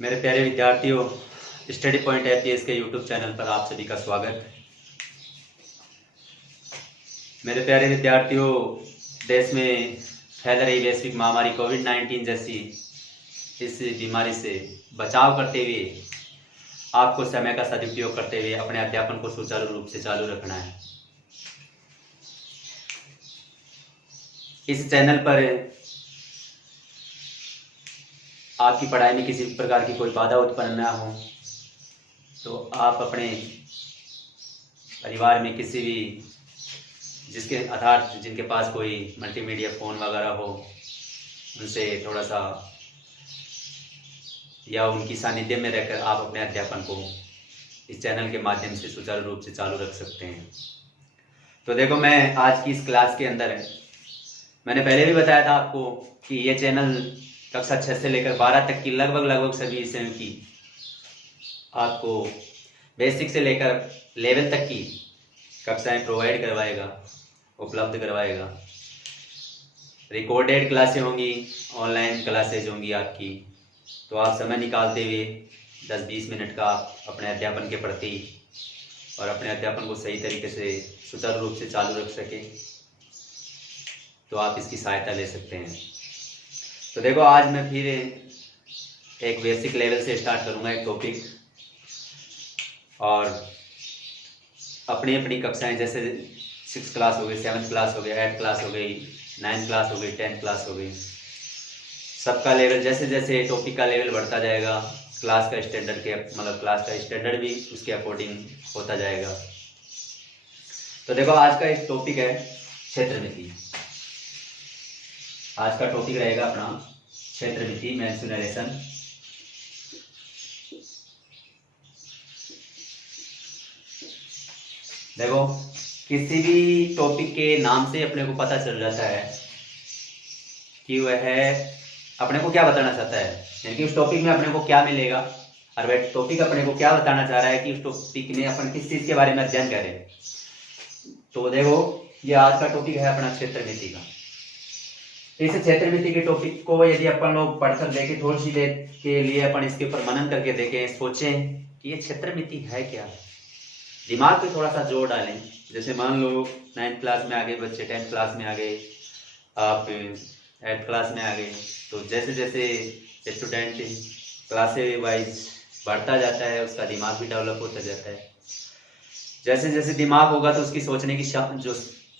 मेरे प्यारे विद्यार्थियों, स्टडी पॉइंट एपीएस के यूट्यूब चैनल पर आप सभी का स्वागत। मेरे प्यारे विद्यार्थियों, देश में फैल रही वैश्विक महामारी कोविड-19 जैसी इस बीमारी से बचाव करते हुए आपको समय का सदुपयोग करते हुए अपने अध्यापन को सुचारू रूप से चालू रखना है। इस चैनल पर आपकी पढ़ाई में किसी भी प्रकार की कोई बाधा उत्पन्न ना हो, तो आप अपने परिवार में किसी भी जिनके पास कोई मल्टीमीडिया फ़ोन वगैरह हो, उनसे थोड़ा सा या उनकी सानिध्य में रहकर आप अपने अध्यापन को इस चैनल के माध्यम से सुचारू रूप से चालू रख सकते हैं। तो देखो, मैं आज की इस क्लास के अंदर मैंने पहले भी बताया था आपको कि ये चैनल कक्षा 6 से लेकर 12 तक की लगभग सभी विषयों की आपको बेसिक से लेकर लेवल तक की कक्षाएं प्रोवाइड करवाएगा, उपलब्ध करवाएगा। रिकॉर्डेड क्लासें होंगी, ऑनलाइन क्लासेज होंगी आपकी। तो आप समय निकालते हुए 10-20 मिनट का अपने अध्यापन के प्रति और अपने अध्यापन को सही तरीके से सुचारू रूप से चालू रख सके, तो आप इसकी सहायता ले सकते हैं। तो देखो, आज मैं फिर एक बेसिक लेवल से स्टार्ट करूंगा एक टॉपिक, और अपनी अपनी कक्षाएं जैसे 6 क्लास हो गई, 7 क्लास हो गई, 8 क्लास हो गई, 9 क्लास हो गई, 10 क्लास हो गई, सबका लेवल जैसे जैसे टॉपिक का लेवल बढ़ता जाएगा, क्लास का स्टैंडर्ड भी उसके अकॉर्डिंग होता जाएगा। तो देखो, आज का एक टॉपिक है क्षेत्रमिति। आज का टॉपिक रहेगा अपना क्षेत्रमिति, मेंसुरेशन। देखो, किसी भी टॉपिक के नाम से अपने को पता चल जाता है कि वह अपने को क्या बताना चाहता है, यानी कि उस टॉपिक में अपने को क्या मिलेगा, और वह टॉपिक अपने को क्या बताना चाह रहा है कि उस टॉपिक में अपन किस चीज के बारे में अध्ययन करें। तो देखो, ये आज का टॉपिक है अपना क्षेत्रमिति का। इस क्षेत्रमिति के टॉपिक को यदि अपन लोग पढ़कर देखें, थोड़ी सी देर के लिए अपन इसके ऊपर मनन करके देखें, सोचें कि ये क्षेत्रमिति है क्या, दिमाग पे थोड़ा सा जोर डालें। जैसे मान लो 9th क्लास में आ गए बच्चे, 10th क्लास में आ गए, आप 8th क्लास में आ गए, तो जैसे जैसे स्टूडेंट क्लासे वाइज बढ़ता जाता है, उसका दिमाग भी डेवलप होता जाता है। जैसे जैसे दिमाग होगा तो उसकी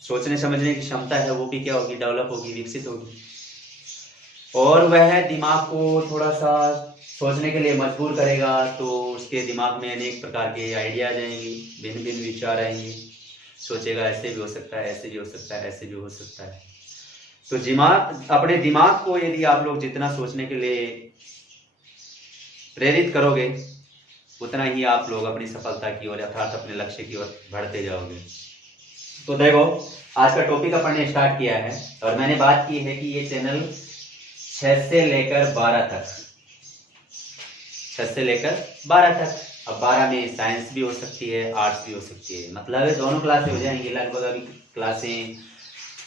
सोचने समझने की क्षमता है वो भी क्या होगी, डेवलप होगी, विकसित होगी, और वह दिमाग को थोड़ा सा सोचने के लिए मजबूर करेगा। तो उसके दिमाग में अनेक प्रकार के आइडियाज आएंगे, भिन्न भिन्न विचार आएंगे, सोचेगा ऐसे भी हो सकता है, ऐसे भी हो सकता है, ऐसे भी हो सकता है। तो अपने दिमाग को यदि आप लोग जितना सोचने के लिए प्रेरित करोगे, उतना ही आप लोग अपनी सफलता की ओर अर्थात अपने लक्ष्य की ओर बढ़ते जाओगे। तो देखो, आज का टॉपिक अपन ने स्टार्ट किया है, और मैंने बात की है कि ये चैनल 6 से लेकर 12 तक, 6 से लेकर 12 तक। अब 12 में साइंस भी हो सकती है, आर्ट्स भी हो सकती है, मतलब दोनों क्लासें हो जाएंगी लगभग। अभी क्लासें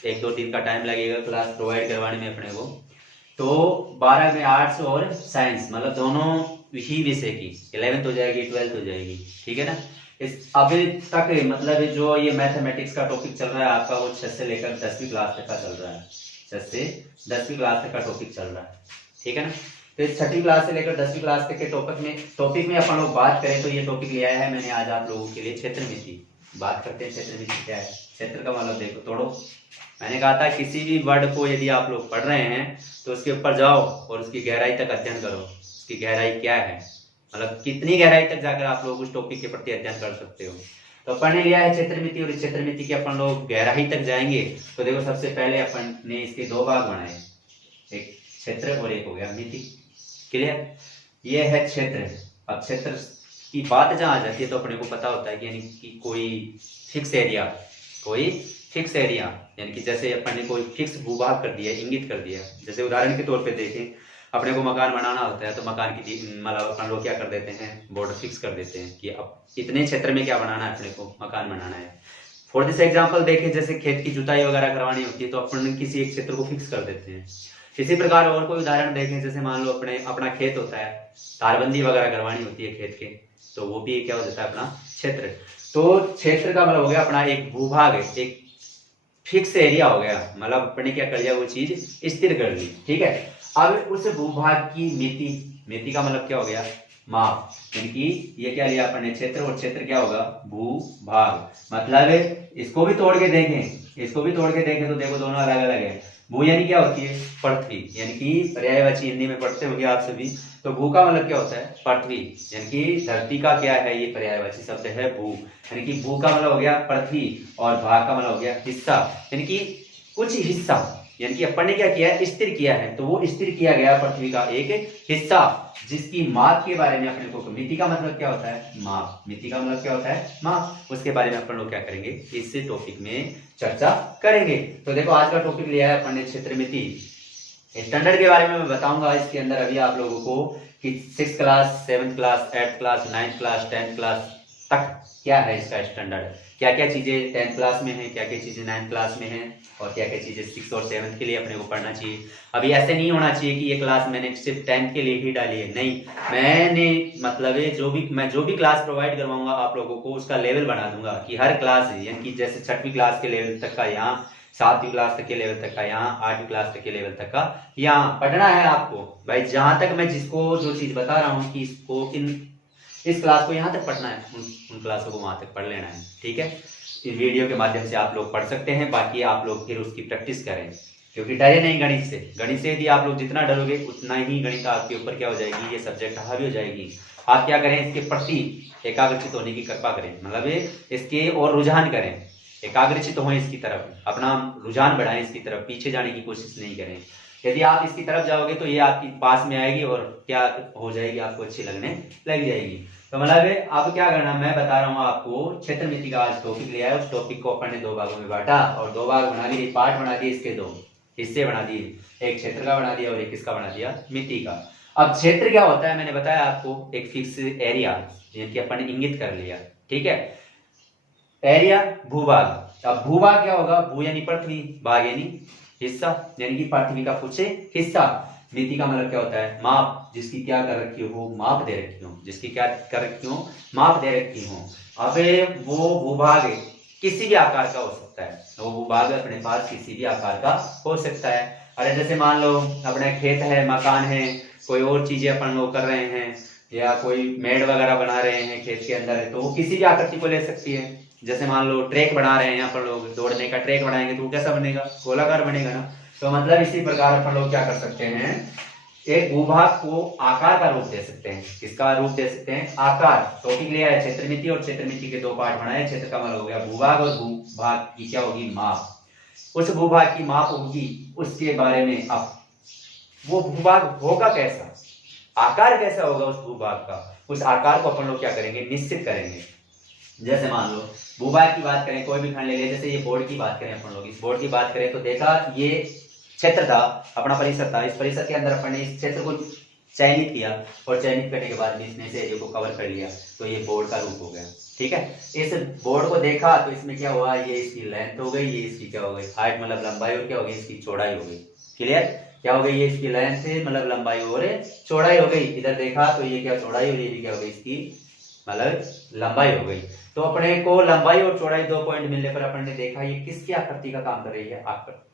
1-2 दिन का टाइम लगेगा क्लास प्रोवाइड करवाने में अपने को। तो 12 में आर्ट्स और साइंस, मतलब दोनों ही विषय की 11th हो जाएगी, 12th हो जाएगी, ठीक है ना। इस अभी तक मतलब जो ये मैथमेटिक्स का टॉपिक चल रहा है आपका, वो 6 से लेकर 10वीं क्लास तक का चल रहा है। 6 से 10वीं क्लास तक का टॉपिक चल रहा है, ठीक है ना। तो 6वीं क्लास से लेकर 10वीं क्लास तक के टॉपिक में अपन लोग बात करें, तो ये टॉपिक लिया है मैंने आज आप लोगों के लिए क्षेत्रमिति। बात करते हैं क्षेत्रमिति क्या है। क्षेत्र का मतलब देखो, तोड़ो, मैंने कहा था किसी भी वर्ड को यदि आप लोग पढ़ रहे हैं तो उसके ऊपर जाओ और उसकी गहराई तक अध्ययन करो। उसकी गहराई क्या है, मतलब कितनी गहराई तक जाकर आप लोग उस टॉपिक के प्रति अध्ययन कर सकते हो। तो अपन ने लिया है क्षेत्रमिति, और इस क्षेत्रमिति के अपन लोग गहराई तक जाएंगे। तो देखो, सबसे पहले अपन ने इसके 2 भाग बनाए, एक क्षेत्र और एक हो गया मिति। क्लियर, ये है क्षेत्र। अब क्षेत्र की बात जहाँ आ जाती है तो अपने को पता होता है कि यानी कि कोई फिक्स एरिया, यानी कि जैसे अपन ने कोई फिक्स भूभाग कर दिया, इंगित कर दिया। जैसे उदाहरण के तौर पे देखें, अपने को मकान बनाना होता है तो मकान की मतलब अपन लोग क्या कर देते हैं, बॉर्डर फिक्स कर देते हैं कि अब इतने क्षेत्र में क्या बनाना है, अपने को मकान बनाना है। फॉर दिस एग्जांपल देखें, जैसे खेत की जुताई वगैरह करवानी होती है तो अपन किसी एक क्षेत्र को फिक्स कर देते हैं। इसी प्रकार और कोई उदाहरण देखें, जैसे मान लो अपना खेत होता है, तारबंदी वगैरह करवानी होती है खेत के, तो वो भी क्या हो जाता है अपना क्षेत्र। तो क्षेत्र का मतलब हो गया अपना एक भूभाग, एक फिक्स एरिया हो गया, मतलब अपने क्या कर लिया, वो चीज स्थिर कर ली, ठीक है। अब उस भूभाग की मिति का मतलब क्या हो गया, माप, क्योंकि ये क्या लिया अपने क्षेत्र, और क्षेत्र क्या होगा, भूभाग। मतलब इसको भी तोड़ के देखें तो देखो दोनों अलग अलग है। भू यानी क्या होती है, पृथ्वी, यानी कि पर्यायवाची हिंदी में पढ़ते होंगे आप सभी। तो भू का मतलब क्या होता है, पृथ्वी, यानी कि धरती का क्या है, ये पर्यायवाची शब्द है भू, यानी कि भू का मतलब हो गया पृथ्वी, और भाग का मतलब हो गया हिस्सा, यानी कि कुछ हिस्सा, यानी कि अपन ने क्या किया है, स्थिर किया है। तो वो स्थिर किया गया पृथ्वी का एक हिस्सा, जिसकी माप के बारे में अपने को, मिति का मतलब क्या होता है, माप, मिति का मतलब क्या होता है, माप, उसके बारे में अपन लोग क्या करेंगे, इस टॉपिक में चर्चा करेंगे। तो देखो आज का टॉपिक लिया है अपन ने क्षेत्र मिति। स्टैंडर्ड के बारे में मैं बताऊंगा इसके अंदर अभी आप लोगों को, कि 6th class, 7th class, 8th class, 9th class, 10th class तक क्या है इसका स्टैंडर्ड, क्या क्या चीजें 10th क्लास में है, क्या क्या चीजें 9th क्लास में है, और क्या क्या चीजें 6th और 7th के लिए अपने को पढ़ना चाहिए। अभी ऐसे नहीं होना चाहिए कि ये क्लास मैंने सिर्फ 10th के लिए ही डाली है, नहीं, मैंने मतलब मैं जो भी क्लास प्रोवाइड करवाऊंगा आप लोगों को, उसका लेवल बना दूंगा, कि हर क्लास, यानी कि जैसे 6वीं क्लास के लेवल तक का यहाँ, 7वीं क्लास तक के लेवल तक का यहाँ, 8वीं क्लास तक के लेवल तक का यहाँ पढ़ना है आपको भाई। जहां तक मैं जिसको जो चीज बता रहा हूँ कि इसको इस क्लास को यहाँ तक पढ़ना है, उन क्लासों को वहां तक पढ़ लेना है, ठीक है। इस वीडियो के माध्यम से आप लोग पढ़ सकते हैं, बाकी आप लोग फिर उसकी प्रैक्टिस करें, क्योंकि डरे नहीं गणित से। गणित से यदि आप लोग जितना डरोगे उतना ही गणित आपके ऊपर क्या हो जाएगी, ये सब्जेक्ट हावी हो जाएगी। आप क्या करें, इसके प्रति एकाग्रचित होने की कृपा करें, मतलब इसके और रुझान करें, एकाग्रचित हो इसकी तरफ, अपना रुझान बढ़ाएं इसकी तरफ, पीछे जाने की कोशिश नहीं करें। यदि आप इसकी तरफ जाओगे तो ये आपकी पास में आएगी और क्या हो जाएगी, आपको अच्छी लगने लग जाएगी। तो मतलब अब क्या करना, मैं बता रहा हूँ आपको, क्षेत्र मिति का आज टॉपिक लिया है, उस टॉपिक को अपन ने 2 भागों में बांटा, और 2 भाग बना दिए, पार्ट बना दिए, इसके 2 हिस्से बना दिए, एक क्षेत्र का बना दिया और एक किसका बना दिया, मिति का। अब क्षेत्र क्या होता है, मैंने बताया आपको, एक फिक्स एरिया, यानी कि अपन ने इंगित कर लिया, ठीक है। एरिया, भूभाग। अब भूभाग क्या होगा, भू यानी पृथ्वी, भाग यानी हिस्सा, यानी कि पृथ्वी का कुछ हिस्सा। मिति का मतलब क्या होता है, माप, जिसकी क्या कर रखी हो, माप दे रखी हो, जिसकी क्या कर रखी हो, माप दे रखी हो। अब वो भूभाग किसी भी आकार का हो सकता है, वो भूभाग अपने पास किसी भी आकार का हो सकता है। अरे जैसे मान लो अपने खेत है, मकान है, कोई और चीजें अपन लोग कर रहे हैं, या कोई मेड़ वगैरह बना रहे हैं खेत के अंदर है, तो वो किसी भी आकृति को ले सकती है। जैसे मान लो ट्रैक बना रहे हैं यहाँ पर लोग, दौड़ने का ट्रैक बनाएंगे तो वो कैसा बनेगा, गोलाकार बनेगा ना। तो मतलब इसी प्रकार अपन लोग क्या कर सकते हैं, एक भूभाग को आकार का रूप दे सकते हैं। किसका रूप दे सकते हैं, आकार। टॉपिक लिया है क्षेत्र मिति, और क्षेत्र मिति के 2 पार्ट बनाए। क्षेत्र का मतलब हो गया भूभाग, और भूभाग की क्या होगी, माप। उस भूभाग की माप होगी, उसके बारे में अब वो भूभाग होगा कैसा, आकार कैसा होगा उस भूभाग का, उस आकार को अपन लोग क्या करेंगे, निश्चित करेंगे। जैसे मान लो भूभाग की बात करें, कोई भी खंड ले ले, जैसे ये बोर्ड की बात करें अपन लोग, इस बोर्ड की बात करें तो देखा ये क्षेत्र था, अपना परिसर था, इस परिसर के अंदर अपन ने इस क्षेत्र को चयनित किया, और चयनित करने के बाद इसमें से एरिया को कवर कर लिया, तो ये बोर्ड का रूप हो गया, ठीक है। इस बोर्ड को देखा तो इसमें क्या हुआ, ये इसकी लेंथ हो गई, ये इसकी क्या हो गई, हाइट मतलब लंबाई, और क्या हो गई, इसकी चौड़ाई हो गई। क्लियर, क्या हो गई, ये इसकी लेंथ है मतलब लंबाई और चौड़ाई हो गई। इधर देखा तो ये क्या चौड़ाई हो गई, ये क्या हो गई, इसकी मतलब लंबाई हो गई। तो अपने को लंबाई और चौड़ाई 2 पॉइंट मिलने पर अपन ने देखा ये किसकी आकृति का काम कर रही है,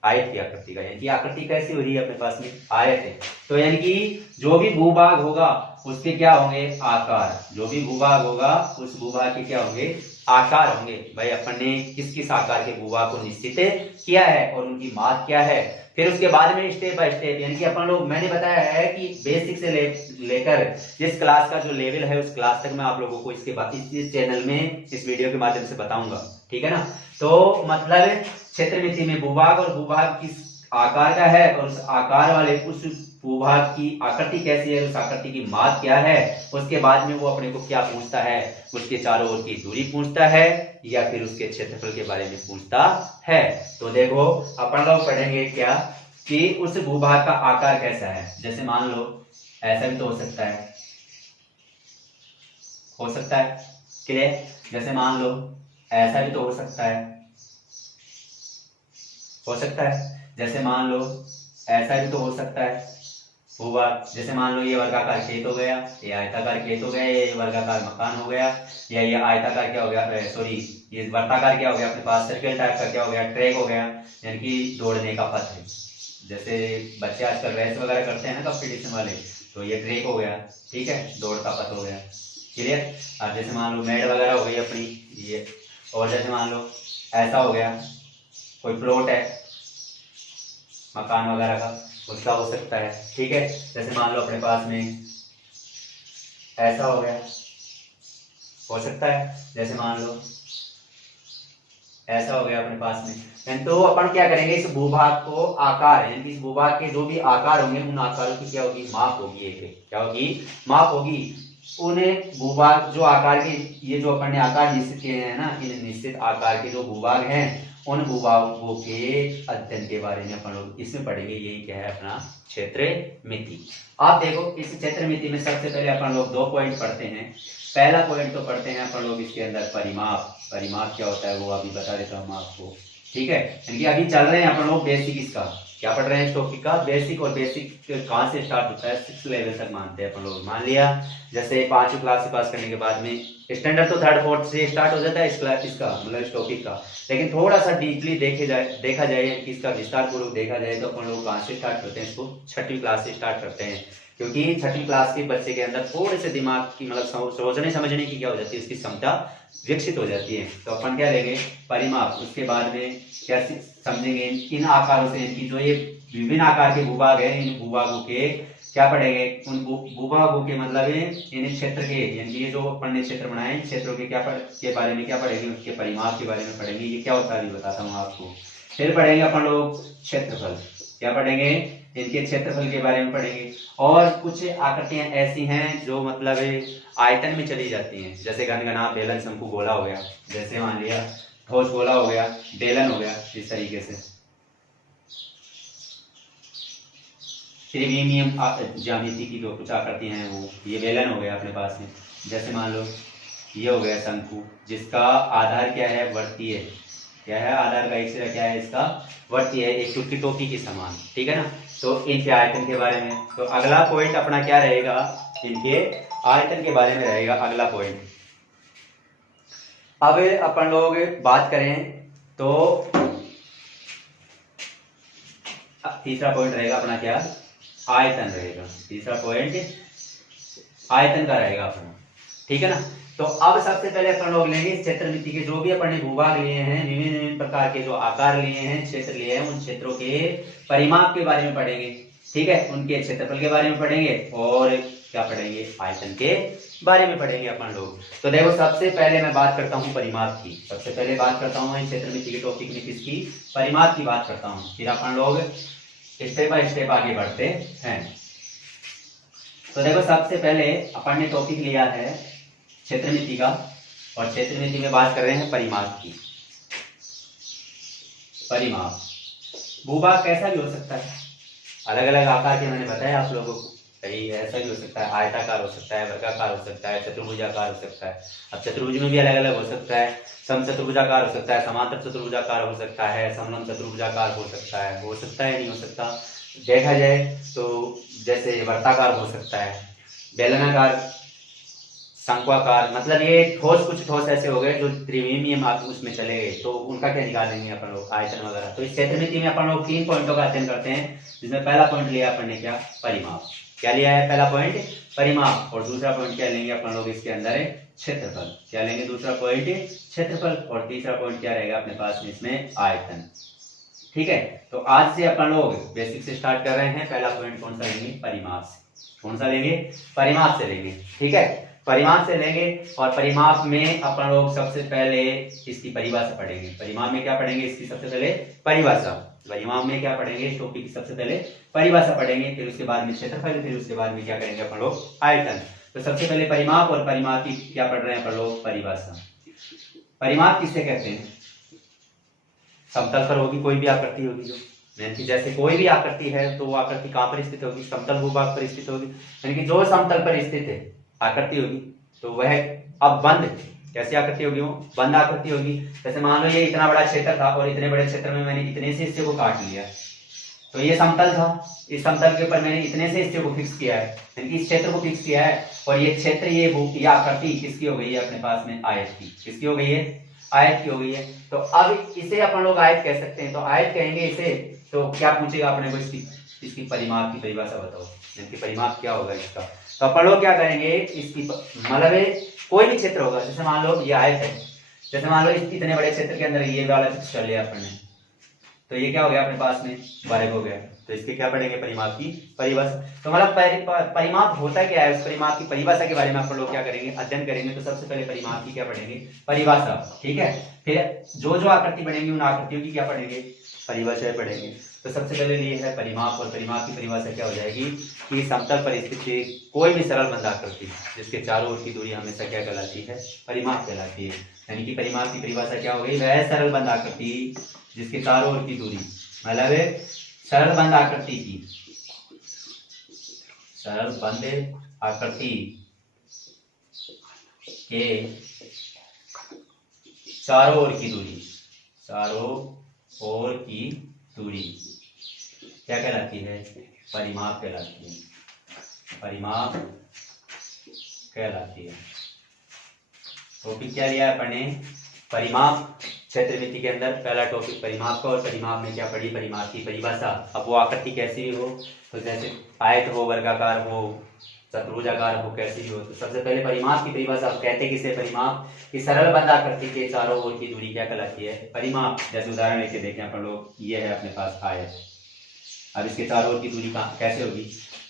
आयत की आकृति का। यानी कि आकृति कैसी हो रही है अपने पास में, आयत है। तो यानी कि जो भी भूभाग होगा उसके क्या होंगे, आकार। जो भी भूभाग होगा उस भूभाग के क्या होंगे, आकार होंगे। भाई अपन ने किस किस आकार के भूभाग को निश्चित किया है और उनकी माप क्या है। फिर उसके बाद में स्टेप बाय स्टेप, यानी कि अपन लोग, मैंने बताया है कि बेसिक से लेकर जिस क्लास का जो लेवल है उस क्लास तक मैं आप लोगों को इसके बाद इस चैनल में, इस वीडियो के माध्यम से बताऊंगा, ठीक है ना। तो मतलब क्षेत्र मिति में भूभाग, और भूभाग किस आकार का है, और उस आकार वाले उस भूभाग की आकृति कैसी है, उस आकृति की माप क्या है। उसके बाद में वो अपने को क्या पूछता है, उसके चारों ओर की दूरी पूछता है, या फिर उसके क्षेत्रफल के बारे में पूछता है। तो देखो अपन लोग पढ़ेंगे क्या, कि उस भूभाग का आकार कैसा है। जैसे मान लो ऐसा भी तो हो सकता है, क्लियर। जैसे मान लो ऐसा भी तो हो सकता है, जैसे मान लो ऐसा भी तो हो सकता है भूभाग, जैसे मान लो ये वर्गाकार खेत हो गया, ये आयताकार खेत हो गया, ये वर्गाकार मकान हो गया, या ये आयताकार क्या हो गया, सॉरी ये वर्ताकार क्या हो गया अपने पास, सर्कल टाइप का क्या हो गया, ट्रैक हो गया, यानी कि दौड़ने का पथ है। जैसे बच्चे आजकल रेस वगैरह करते हैं ना कंपटीशन वाले, तो ये ट्रैक हो गया, ठीक है, दौड़ का पथ हो गया, क्लियर। अब जैसे मान लो मेड वगैरह हो गई अपनी ये, और जैसे मान लो ऐसा हो गया, कोई प्लॉट है मकान वगैरह का, उसका हो सकता है, ठीक है। जैसे मान लो अपने पास में ऐसा हो गया, हो सकता है, जैसे मान लो ऐसा हो गया अपने पास में। तो अपन क्या करेंगे, इस भूभाग को आकार, यानी कि इस भूभाग के जो भी आकार होंगे उन आकारों की क्या होगी, माप होगी, एक क्या होगी, माप होगी। उन्हें भूभाग जो आकार के, ये जो अपन ने आकार निश्चित किए हैं ना, इन निश्चित आकार के जो भूभाग हैं उन भूभागों के अध्ययन के बारे में अपन लोग इसमें पढ़ेंगे। यही क्या है अपना क्षेत्र मिति। आप देखो इस क्षेत्र मिति में सबसे पहले अपन लोग 2 पॉइंट पढ़ते हैं। पहला पॉइंट तो पढ़ते हैं अपन लोग इसके अंदर परिमाप। परिमाप क्या होता है वो अभी बता देता हूँ आपको, ठीक है। यानी कि अभी चल रहे हैं अपन लोग बेसिक, इसका क्या पढ़ रहे हैं, इस टॉपिक का बेसिक। और बेसिक कहाँ से स्टार्ट होता है, 6 लेवल तक मानते हैं अपन लोग। मान लिया जैसे 5वीं क्लास से पास करने के बाद में स्टैंडर्ड तो 3rd 4th से स्टार्ट हो जाता है इस क्लास, इसका मतलब इस टॉपिक का। लेकिन थोड़ा सा डीपली देखा जाए कि इसका विस्तार पूर्वक देखा जाए तो अपन लोग कहाँ से स्टार्ट करते हैं, इसको 6वीं क्लास से स्टार्ट करते हैं। क्योंकि 6वीं क्लास के बच्चे के अंदर थोड़े से दिमाग की मतलब सोचने समझने की क्या हो जाती है, उसकी क्षमता विकसित हो जाती है। तो अपन क्या लेंगे, परिमाप। उसके बाद में क्या समझेंगे, इन आकारों से, इनकी जो ये विभिन्न आकार के भूभाग है, इन भूभागों के क्या पढ़ेंगे, उन भूभागों के मतलब इन क्षेत्र के, यानी ये जो अपन ने क्षेत्र बनाए इन क्षेत्रों के के बारे में क्या पढ़ेंगे, उसके परिमाप के बारे में पढ़ेंगे। ये क्या होता है अभी बताता हूँ आपको। फिर पढ़ेंगे अपन लोग क्षेत्रफल। क्या पढ़ेंगे, इनके क्षेत्रफल के बारे में पढ़ेंगे। और कुछ आकृतियां ऐसी हैं जो मतलब आयतन में चली जाती हैं, जैसे घनघना, बेलन, शंकु, गोला हो गया। जैसे मान लिया ठोस गोला हो गया, बेलन हो गया, इस तरीके से त्रिविमीय ज्यामिति की जो कुछ आकृति हैं वो, ये बेलन हो गया अपने पास में। जैसे मान लो ये हो गया शंकु, जिसका आधार क्या है, वर्तीय। क्या है आधार का अक्षर क्या है इसका, वर्तीय है, एक टुकड़ी टोपी के समान, ठीक है ना। तो इनके आयतन के बारे में, तो अगला पॉइंट अपना क्या रहेगा, इनके आयतन के बारे में रहेगा अगला पॉइंट। अब अपन लोग बात करें तो तीसरा पॉइंट रहेगा अपना क्या, आयतन रहेगा। तीसरा पॉइंट आयतन का रहेगा अपना, ठीक है ना। तो अब सबसे पहले अपन लोग लेंगे क्षेत्र मिति के जो भी अपन ने भूभाग लिए हैं, विभिन्न प्रकार के जो आकार लिए हैं, क्षेत्र लिए हैं, उन क्षेत्रों के परिमाप के बारे में पढ़ेंगे, ठीक है। उनके क्षेत्रफल के बारे में पढ़ेंगे और क्या पढ़ेंगे, आयतन के बारे में पढ़ेंगे अपन लोग। तो देखो सबसे पहले मैं बात करता हूँ परिमाप की। सबसे पहले बात करता हूँ क्षेत्र मिति के टॉपिक में किसकी, परिमाप की बात करता हूँ। फिर अपन लोग स्टेप बाय स्टेप आगे बढ़ते हैं। तो देखो सबसे पहले अपन ने टॉपिक लिया है क्षेत्र मिति का, और क्षेत्र मिति में बात कर रहे हैं परिमाप की। परिमाप, भूभाग कैसा भी हो सकता है, अलग अलग आकार के मैंने बताया आप लोगों को। कहीं ऐसा भी हो सकता है, आयताकार हो सकता है, वर्गाकार हो सकता है, चतुर्भुजाकार हो सकता है। अब चतुर्भुज में भी अलग अलग हो सकता है, समचतुर्भुजाकार हो सकता है, समांतर चतुर्भुजाकार हो सकता है, समलंब चतुर्भुजाकार हो सकता है नहीं हो सकता। देखा जाए तो जैसे वर्ताकार हो सकता है, बेलनाकार, शंक्वाकार, मतलब ये ठोस, कुछ ठोस ऐसे हो गए जो त्रिविमीय उसमें चले गए, तो उनका क्या निकालेंगे अपन लोग, आयतन वगैरह। तो इस क्षेत्र मिति में अपन लोग 3 पॉइंटों का अध्ययन करते हैं, जिसमें पहला पॉइंट लिया अपन ने क्या, परिमाप। क्या लिया है पहला पॉइंट, परिमाप। और दूसरा पॉइंट क्या लेंगे अपन लोग इसके अंदर है, क्षेत्रफल। क्या लेंगे दूसरा पॉइंट, क्षेत्रफल। और तीसरा पॉइंट क्या रहेगा अपने पास में इसमें, आयतन, ठीक है। तो आज से अपन लोग बेसिक से स्टार्ट कर रहे हैं। पहला पॉइंट कौन सा लेंगे, परिमाप से। कौन सा लेंगे, परिमाप से लेंगे, ठीक है, परिमाप से लेंगे। और परिमाप में अपन लोग सबसे पहले इसकी परिभाषा पढ़ेंगे। परिमाप में क्या पढ़ेंगे, इसकी सबसे पहले परिभाषा। परिमाप में क्या पढ़ेंगे, इस टॉपिक की सबसे पहले परिभाषा पढ़ेंगे, फिर उसके बाद में क्षेत्रफल, फिर उसके बाद में क्या करेंगे अपन लोग, आयतन। तो सबसे पहले परिमाप, और परिमाप की क्या पढ़ रहे हैं अपन लोग, परिभाषा। परिमाप किसे कहते हैं, समतल पर होगी कोई भी आकृति होगी, जो यानी कि जैसे कोई भी आकृति है तो वो आकृति कहाँ पर स्थित होगी, समतल भूभाग पर स्थित होगी। यानी कि जो समतल पर स्थित है आकृति होगी तो वह अब बंद, कैसी आकृति होगी, वो बंद आकृति होगी। जैसे मान लो ये इतना बड़ा क्षेत्र था और इतने बड़े क्षेत्र में मैंने इतने से हिस्से को काट लिया, तो ये समतल था, इस समतल के ऊपर मैंने इतने से हिस्से को फिक्स किया है, यानी कि इस क्षेत्र को फिक्स किया है। और ये क्षेत्र, ये आकृति किसकी हो गई है अपने पास में? आयत की। किसकी हो गई है? आयत की हो गई है। तो अब इसे अपन लोग आयत कह सकते हैं। तो आयत कहेंगे इसे, तो क्या पूछेगा अपने को? इसकी परिमाप की परिभाषा बताओ, यानी कि परिमाप क्या होगा इसका। तो अपन लोग क्या करेंगे, इसकी मतलब कोई भी क्षेत्र होगा, जैसे मान लो ये आयत है, जैसे मान लो इतने बड़े क्षेत्र के अंदर ये वाला चित्र कर लिया अपन ने, तो ये क्या हो गया अपने पास में? वर्ग हो गया। तो इसके क्या पढ़ेंगे? परिमाप की परिभाषा। तो मतलब परिमाप होता क्या है, उस परिमाप की परिभाषा के बारे में आप लोग क्या करेंगे? अध्ययन करेंगे। तो सबसे पहले परिमाप की क्या पढ़ेंगे? परिभाषा। ठीक है, फिर जो आकृति बनेंगी उन आकृतियों की क्या पढ़ेंगे? परिभाषाएं पढ़ेंगे। तो सबसे पहले लिए है परिमाप, और परिमाप की परिभाषा क्या हो जाएगी कि समतल पर स्थित कोई भी सरल बंद आकृति जिसके चारों ओर की दूरी हमेशा क्या कहलाती है? परिमाप कहलाती है। यानी कि परिमाप की परिभाषा क्या हो गई? वह सरल बंद आकृति जिसके चारों ओर की दूरी, मतलब सरल बंद आकृति की, सरल बंद आकृति के चारों ओर की दूरी, चारों ओर की दूरी क्या कहलाती है? परिमाप कहलाती है। परिमाप कहलाती है। टॉपिक क्या लिया है अपन ने? परिमाप। क्षेत्रमिति के अंदर पहला टॉपिक परिमाप का, और परिमाप में क्या पढ़ी? परिमाप की परिभाषा। अब वो आकृति कैसी भी हो, तो जैसे आयत हो, वर्गाकार हो, चतुर्भुजाकार हो, कैसी भी हो, तो सबसे पहले परिमाप की परिभाषा। कहते किसे? परिमाप। कि सरल बंद आकृति के चारों ओर की दूरी क्या कहलाती है? परिमाप। जैसे उदाहरण लेके देखें अपन लोग, ये है अपने पास आयत, अब इसके चारों ओर की दूरी कैसे होगी?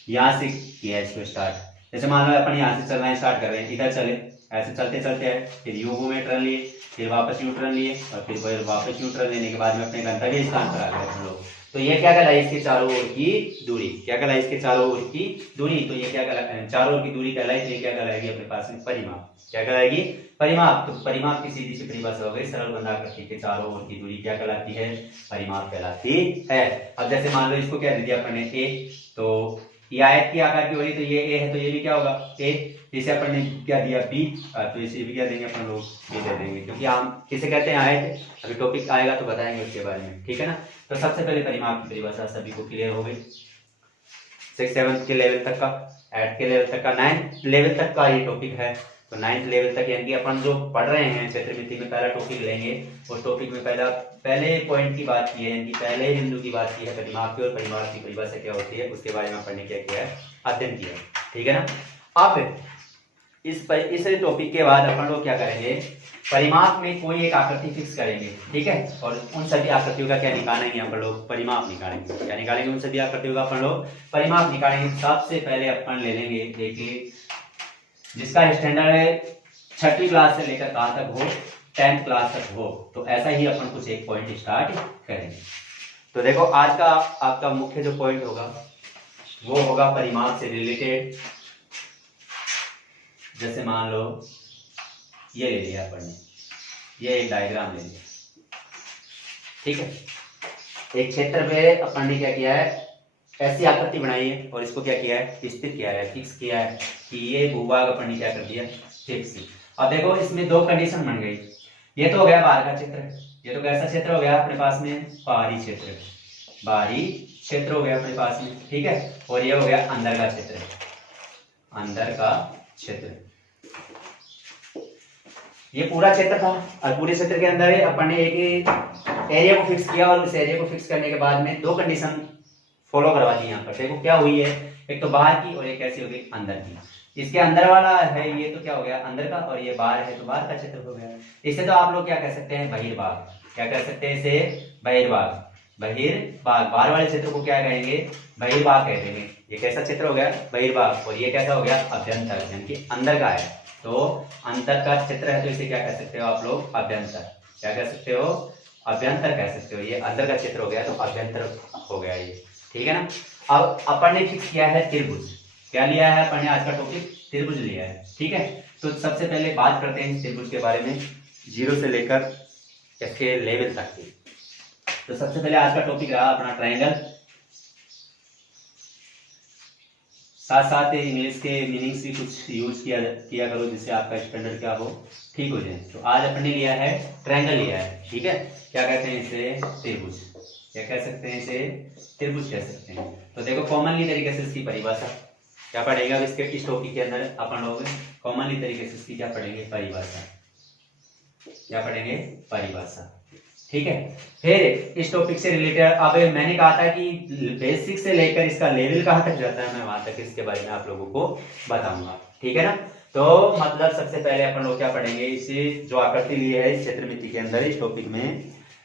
यहाँ से किया है इसको स्टार्ट, जैसे मान लो अपन यहाँ से चलना स्टार्ट कर रहे हैं, इधर चले, ऐसे चलते चलते हैं, फिर यू में टर्न लिए, फिर वापस यू टर्न लिए, और फिर वापस यू टर्न लेने के बाद में अपने गंतव्य स्थान पर आ गए हम लोग। तो ये क्या कहलाई? इसके चारों ओर की दूरी। क्या कहलाई? इसके चारों ओर की दूरी। तो ये क्या कहलाई? चारों ओर की दूरी कहलाई। तो ये क्या कहलाएगी अपने पास में? परिमाप। क्या कहलाएगी? परिमाप। तो परिमाप की सीधी सी परिभाषा हो गई, सरल बंद आकृति के चारों ओर की दूरी क्या कहलाती है? परिमाप कहलाती है। अब जैसे मान लो इसको क्या दे दिया अपन ने? ए। तो ये आयत की आकार की हो रही, तो ये ए है, तो ये भी क्या होगा? ए। इसे अपन ने क्या दिया? बी। तो इसे भी क्या देंगे अपन लोग? बी दे देंगे, क्योंकि हम किसे कहते हैं? आयत। अभी टॉपिक आएगा तो बताएंगे उसके बारे में, ठीक है ना। तो सबसे पहले परिमाप की परिभाषा सभी को क्लियर हो गई। 6th 7th के लेवल तक का, 8th के लेवल तक का, 9th लेवल तक का ये टॉपिक है। तो 9th लेवल तक यानी कि अपन जो पढ़ रहे हैं क्षेत्रमिति में पहला टॉपिक लेंगे, उस टॉपिक में पहले पॉइंट की बात की है, यानी कि पहले बिंदु की बात की है परिमाप की, और परिमाप की परिभाषा क्या होती है उसके बारे में पढ़ने क्या किया है? अध्ययन किया है, ठीक है ना। अब इस टॉपिक के बाद अपन लोग क्या करेंगे? परिमाप में कोई एक आकृति फिक्स करेंगे, ठीक है, और उन सभी आकृतियों का क्या निकालेंगे अपन लोग? परिमाप निकालेंगे। क्या निकालेंगे? उन सभी आकृतियों का अपन लोग परिमाप निकालेंगे। सबसे पहले अपन ले लेंगे, देखिए, जिसका स्टैंडर्ड है 6वीं क्लास से लेकर कहां तक हो? 10th क्लास तक हो। तो ऐसा ही अपन कुछ एक पॉइंट स्टार्ट करेंगे। तो देखो, आज का आपका मुख्य जो पॉइंट होगा वो होगा परिमाप से रिलेटेड। जैसे मान लो ये ले लिया अपन ने, ये एक डायग्राम ले लिया, ठीक है। एक क्षेत्र पे अपन ने क्या किया है? ऐसी आकृति बनाई है, और इसको क्या किया है? स्थित किया है, फिक्स किया है कि ये भूभाग अपन ने क्या कर दिया? फिक्स। अब देखो, इसमें दो कंडीशन बन गई। ये तो हो गया बाहर का क्षेत्र, ये तो कैसा क्षेत्र हो गया अपने पास में? बाहरी क्षेत्र। बाहरी क्षेत्र हो गया अपने पास में, ठीक है। और ये हो गया अंदर का क्षेत्र, अंदर का क्षेत्र। ये पूरा क्षेत्र था, और पूरे क्षेत्र के अंदर अपन ने एक एरिया को फिक्स किया, और उस एरिया को फिक्स करने के बाद में दो कंडीशन फॉलो करवा दी यहाँ पर। देखो क्या हुई है, एक तो बाहर की और एक कैसी हो गई? अंदर की। इसके अंदर वाला है ये, तो क्या हो गया? अंदर का, और ये बाहर है तो बाहर का क्षेत्र हो गया। इसे तो आप लोग क्या कह सकते हैं? बहिर्भाग। क्या कह सकते हैं इसे? बहिर्भाग। बहिर्भाग। बाहर वाले क्षेत्र को क्या कहेंगे? बहिर्भाग कहते हैं। ये कैसा क्षेत्र हो गया? बहिर्भाग। और ये कैसा हो गया? अभ्यंतर, यानी कि अंदर का है। तो अंतर का क्षेत्र है, तो इसे क्या कह सकते हो आप लोग? अभ्यंतर। क्या कह सकते हो? अभ्यंतर कह सकते हो। ये अंदर का क्षेत्र हो गया, तो अभ्यंतर हो गया ये, ठीक है ना। अब अपन ने फिक्स किया है त्रिभुज। क्या लिया है अपन ने? आज का टॉपिक त्रिभुज लिया है, ठीक है। तो सबसे पहले बात करते हैं त्रिभुज के बारे में, 0 से लेकर इसके लेवल तक की। तो सबसे पहले आज का टॉपिक रहा अपना ट्रायंगल। साथ साथ इंग्लिश के मीनिंग्स भी कुछ यूज किया करो, जिससे आपका स्टैंडर्ड क्या हो? ठीक हो जाए। तो आज अपन ने लिया है ट्रायंगल लिया है, ठीक है। क्या कहते हैं इसे? त्रिभुज। क्या कह सकते हैं इसे, त्रिभुज कह सकते हैं। तो देखो कॉमनली तरीके से इसकी परिभाषा क्या पढ़ेगा, अब इसके इस टॉपिक के अंदर अपन लोग कॉमनली तरीके से इसकी क्या पढ़ेंगे, परिभाषा। क्या पढ़ेंगे, परिभाषा। ठीक है। फिर इस टॉपिक से रिलेटेड अब मैंने कहा था कि बेसिक से लेकर इसका लेवल कहां तक जाता है, मैं वहां तक इसके बारे में आप लोगों को बताऊंगा। ठीक है ना। तो मतलब सबसे पहले अपन लोग क्या पढ़ेंगे, इसे जो आकृति ली है इस क्षेत्रमिति के अंदर, इस टॉपिक में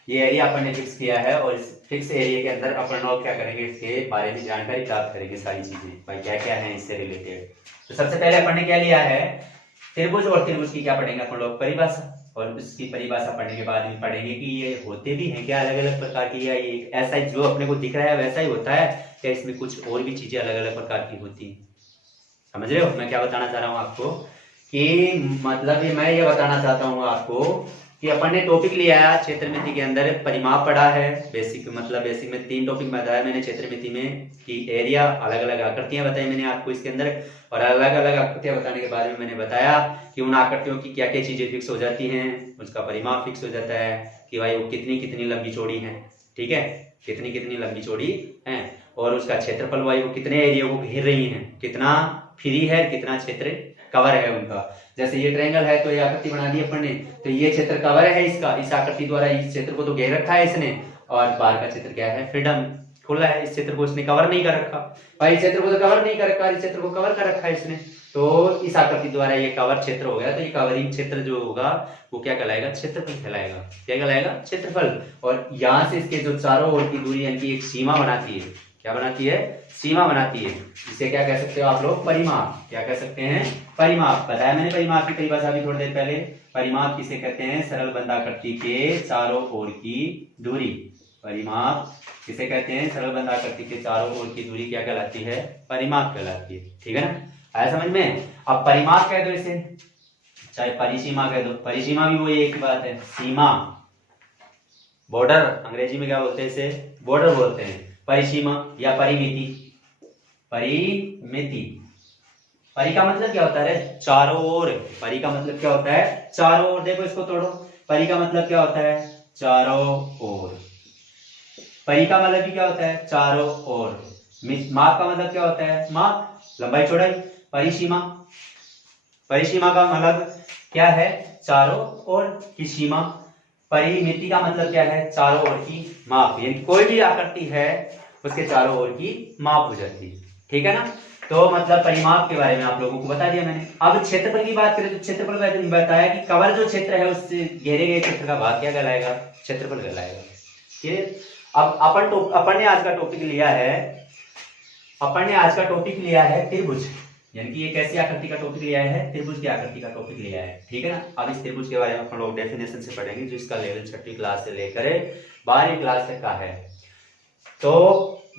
ये एरिया अपन ने फिक्स किया है और इस फिक्स एरिया के अंदर अपन लोग क्या करेंगे, इसके बारे में जानकारी प्राप्त करेंगे, सारी चीजें भाई क्या क्या है इससे रिलेटेड। तो सबसे पहले अपन ने क्या लिया है, त्रिभुज, और त्रिभुज की क्या पढ़ेंगे अपन लोग, परिभाषा। और उसकी परिभाषा पढ़ने के बाद में पढ़ेंगे कि ये होते भी हैं क्या अलग अलग प्रकार की, या ये ऐसा ही जो अपने को दिख रहा है वैसा ही होता है, क्या इसमें कुछ और भी चीजें अलग अलग प्रकार की होती हैं। समझ रहे हो मैं क्या बताना चाह रहा हूँ आपको, कि मतलब मैं ये बताना चाहता हूँ आपको कि अपन ने टॉपिक लिया है क्षेत्रमिति के अंदर, परिमाप पढ़ा है बेसिक, मतलब बेसिक में 3 टॉपिक बताया मैंने क्षेत्रमिति में, कि एरिया, अलग अलग आकृतियां बताई मैंने आपको इसके अंदर, और अलग अलग आकृतियां बताने के बाद में मैंने बताया कि उन आकृतियों की क्या क्या चीजें फिक्स हो जाती हैं, उसका परिमाप फिक्स हो जाता है कि भाई वो कितनी कितनी लंबी चौड़ी है। ठीक है, कितनी कितनी लंबी चौड़ी है, और उसका क्षेत्रफल भाई वो कितने एरिया को घेर रही है, कितना फ्री है, कितना क्षेत्र कवर है उनका। जैसे ये ट्रायंगल है तो ये आकृति बना दी अपन ने, तो ये क्षेत्र कवर है इसका, इस आकृति द्वारा इस क्षेत्र को तो घेर रखा है इसने, और बाहर का क्षेत्र क्या है, फ्रीडम, खुला है, इस क्षेत्र को इसने कवर नहीं कर रखा भाई, इस क्षेत्र को तो कवर नहीं कर रखा, इस क्षेत्र को कवर कर रखा है इसने, तो इस आकृति द्वारा ये कवर क्षेत्र हो गया। तो ये कवरिंग क्षेत्र जो होगा वो क्या कहलाएगा, क्षेत्रफल कहलाएगा। क्या कहलाएगा, क्षेत्रफल। और यहाँ से इसके जो चारों ओर की दूरी यानी कि एक सीमा बनाती है, क्या बनाती है, सीमा बनाती है, इसे क्या कह सकते हो आप लोग, परिमाप। क्या कह सकते हैं, परिमाप। बताया मैंने परिमाप की परिभाषा भी थोड़ी देर पहले। परिमाप किसे कहते हैं, सरल बंधाकृति के चारों ओर की दूरी। परिमाप किसे कहते हैं, सरल बंधाकृति के चारों ओर की दूरी क्या कहलाती है, परिमाप कहलाती है। ठीक है ना, आया समझ में। अब परिमाप कह दो इसे, चाहे परिसीमा कह दो, परिसीमा भी वही एक बात है, सीमा, बॉर्डर, अंग्रेजी में क्या बोलते हैं इसे, बॉर्डर बोलते हैं। परिसीमा या परिमिति, परिमिति, परि का मतलब क्या होता है, चारों ओर, परि का मतलब क्या होता है, चारों ओर। देखो इसको तोड़ो, परि का मतलब क्या होता है, चारों ओर। परि का मतलब भी क्या होता है, चारों ओर। माप का मतलब क्या होता है, माप, लंबाई चौड़ाई। परिसीमा, परिसीमा का मतलब क्या है, चारों ओर की सीमा। परिमिति का मतलब क्या है, चारों ओर की माप, यानी कोई भी आकृति है उसके चारों ओर की माप हो जाती है। ठीक है ना। तो मतलब परिमाप के बारे में आप लोगों को बता दिया मैंने। अब क्षेत्रफल की बात करें तो क्षेत्रफल में बताया कि कवर जो क्षेत्र है उससे घेरे गए क्षेत्र का भाग क्या कहलाएगा, क्षेत्रफल कहलाएगा। ठीक। अब अपन ने आज का टॉपिक लिया है, अपन ने आज का टॉपिक लिया है त्रिभुज, यानी कि एक ऐसी आकृति का टॉपिक लिया है, त्रिभुज की आकृति का टॉपिक लिया है। ठीक है ना। अब इस त्रिभुज के बारे में अपन लोग डेफिनेशन से पढ़ेंगे, जो इसका लेवल 6वीं क्लास से लेकर 12वीं क्लास तक का है। तो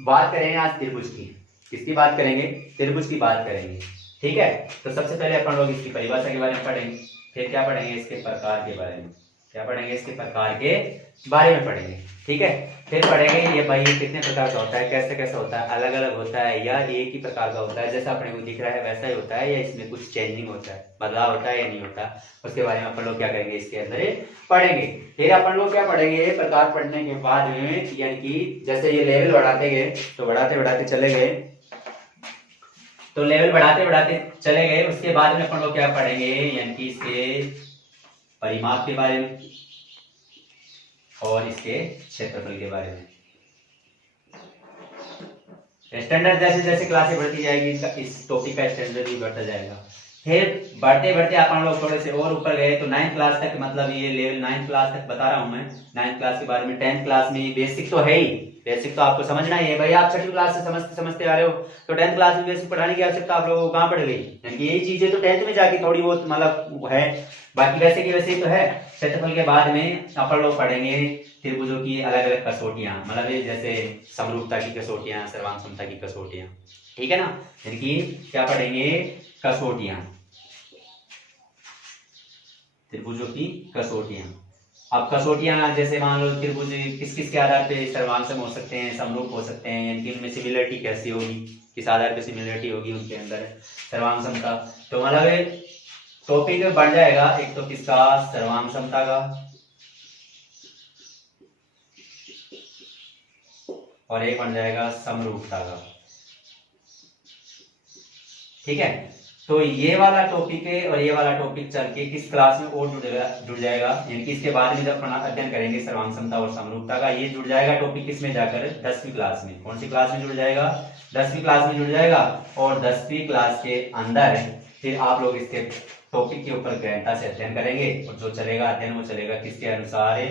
बात करेंगे आज त्रिभुज की, किसकी बात करेंगे, त्रिभुज की बात करेंगे। ठीक है। तो सबसे पहले अपन लोग इसकी परिभाषा के बारे में पढ़ेंगे, फिर क्या पढ़ेंगे, इसके प्रकार के बारे में, क्या पढ़ेंगे, इसके प्रकार के बारे में पढ़ेंगे। ठीक है। फिर पढ़ेंगे ये भाई कितने प्रकार का होता है, कैसे कैसे होता है, अलग अलग होता है या एक ही प्रकार का होता है, जैसा अपने को दिख रहा है वैसा ही होता है, या इसमें कुछ चेंजिंग होता है, बदलाव होता है या नहीं होता, उसके बारे में अपन लोग क्या करेंगे, इसके अंदर पढ़ेंगे। फिर अपन लोग क्या पढ़ेंगे, प्रकार पढ़ने के बाद में, यानी कि जैसे ये लेवल बढ़ाते गए तो बढ़ाते बढ़ाते चले गए, तो लेवल बढ़ाते बढ़ाते चले गए, उसके बाद में अपन लोग क्या पढ़ेंगे, यानी कि इसके परिमाप के बारे में और इसके क्षेत्रफल के बारे में। स्टैंडर्ड जैसे जैसे क्लासें बढ़ती जाएगी इस टॉपिक का स्टैंडर्ड भी बढ़ता जाएगा। फिर बढ़ते बढ़ते अपन लोग थोड़े से और ऊपर गए तो 9th क्लास तक, मतलब ये लेवल 9th क्लास तक बता रहा हूं मैं। 9th क्लास के बारे में 10th क्लास में बेसिक तो है ही, बेसिक तो आपको समझना ही है भाई, आप 6वीं क्लास से समझते समझते आ रहे हो, तो 10th क्लास में बेसिक पढ़ाने की आवश्यकता आप लोगों को कहाँ पड़ गई, यानी कि यही चीजें तो 10th में जाके थोड़ी बहुत मतलब है, बाकी वैसे की वैसे ही तो है। क्षेत्रफल के बाद में अपन लोग पढ़ेंगे त्रिभुजों की अलग अलग कसौटियां, मतलब जैसे समरूपता की कसौटियां, सर्वांग समता की कसौटियां। ठीक है ना, यानी कि क्या पढ़ेंगे, कसौटियां, त्रिभुजों की कसौटियां। अब कसौटियां जैसे मान लो त्रिभुज किस किस के आधार पे सर्वांगसम हो सकते हैं, समरूप हो सकते हैं, यानी कि उनमें सिमिलरिटी कैसी होगी, किस आधार पे सिमिलरिटी होगी उनके अंदर सर्वांग समता। तो मतलब टॉपिक बढ़ जाएगा, एक तो किसका, सर्वांग समता का, और एक बन जाएगा समरूपता का। ठीक है, तो ये वाला टॉपिक है और ये वाला टॉपिक चल के किस क्लास में और जुड़ जाएगा, यानी कि इसके बाद में जब अपना अध्ययन करेंगे सर्वांग क्षमता और समरूपता का, ये जुड़ जाएगा टॉपिक किस में जाकर 10वीं क्लास में। कौन सी क्लास में जुड़ जाएगा? 10वीं क्लास में जुड़ जाएगा। और 10वीं क्लास के अंदर फिर आप लोग इसके टॉपिक के ऊपर गहनता से अध्ययन करेंगे, और जो चलेगा अध्ययन वो चलेगा किसके अनुसार,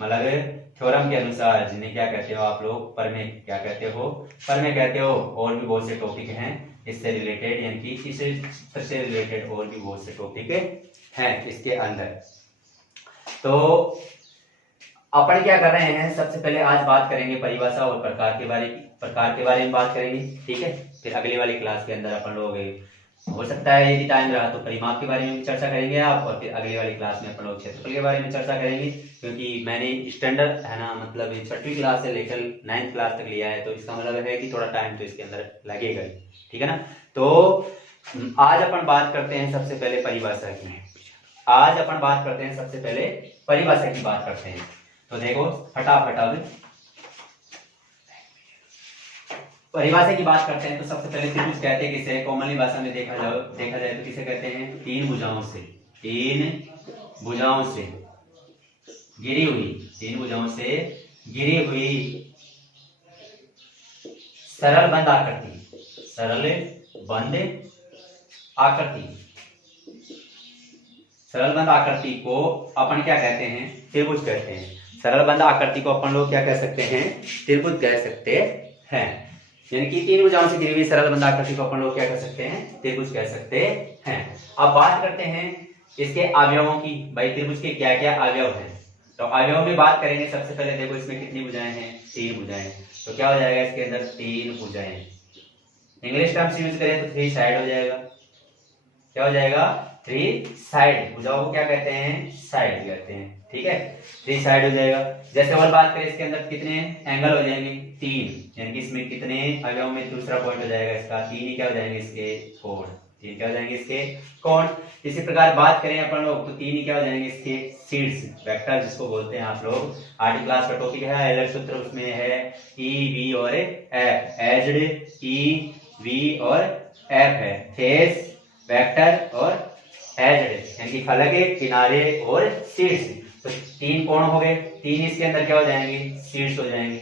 मतलब थ्योरम के अनुसार, जिन्हें क्या कहते हो आप लोग, प्रमेय। क्या कहते हो? प्रमेय कहते हो। और भी बहुत से टॉपिक हैं इससे रिलेटेड, यानी कि इस चित्र से रिलेटेड और भी बहुत से टॉपिक हैं इसके अंदर। तो अपन क्या कर रहे हैं, सबसे पहले आज बात करेंगे परिभाषा और प्रकार के बारे में बात करेंगे। ठीक है, फिर अगली वाली क्लास के अंदर अपन लोग हो सकता है यदि टाइम रहा तो परिमाप के बारे में भी चर्चा करेंगे आप, और फिर अगली वाली क्लास में अपन लोग क्षेत्रफल के बारे में चर्चा करेंगे, क्योंकि मैंने स्टैंडर्ड है ना, मतलब 6वीं क्लास से लेकर 9th क्लास तक लिया है, तो इसका मतलब है कि थोड़ा टाइम तो इसके अंदर लगेगा ही। ठीक है ना, तो आज अपन बात करते हैं सबसे पहले परिभाषा की। आज अपन बात करते हैं सबसे पहले परिभाषा की बात करते हैं। तो देखो फटाफट अब परिभाषा की बात करते हैं। तो सबसे पहले त्रिभुज कहते हैं किसे, कॉमनली भाषा में देखा जाए तो किसे कहते हैं? तीन भुजाओं से घिरी हुई सरल बंद आकृति को अपन क्या कहते हैं? त्रिभुज कहते हैं। सरल बंद आकृति को अपन लोग क्या कह सकते हैं? त्रिभुज कह सकते हैं। यानी कि तीन भुजाओं से घिरी हुई सरल बंद आकृति को अपन लोग क्या कह सकते हैं? त्रिभुज कह सकते हैं। अब बात करते हैं इसके अवयवों की। भाई त्रिभुज के क्या क्या अवयव हैं? तो अवयव में बात करेंगे। सबसे पहले देखो इसमें कितनी भुजाएं हैं? 3 भुजाएं। तो क्या हो जाएगा इसके अंदर? 3 भुजाएं। इंग्लिश टर्म्स यूज करें तो 3 साइड हो जाएगा। क्या हो जाएगा? 3 साइड। भुजाओं को क्या कहते हैं? साइड कहते हैं। ठीक है, 3 साइड हो जाएगा। जैसे और बात करें इसके अंदर कितने एंगल हो जाएंगे? 3। यानी कि इसमें कितने अवयव में दूसरा पॉइंट हो जाएगा इसका? 3 ही क्या हो जाएंगे इसके? कोण। 3 क्या हो जाएंगे इसके? कोण। इसी प्रकार बात करें अपन लोग तो 3 ही क्या हो जाएंगे इसके? शीर्ष, वेक्टर जिसको बोलते हैं आप लोग। 8वीं क्लास का टॉपिक है एलर सूत्र, उसमें है ई वी और एफ। एज्ड, ई वी और एफ है। फेस, वेक्टर और एज्ड, यानी कि फलक, किनारे और शीर्ष। तो 3 कोण हो गए। 3 इसके अंदर क्या हो जाएंगे? शीर्ष हो जाएंगे।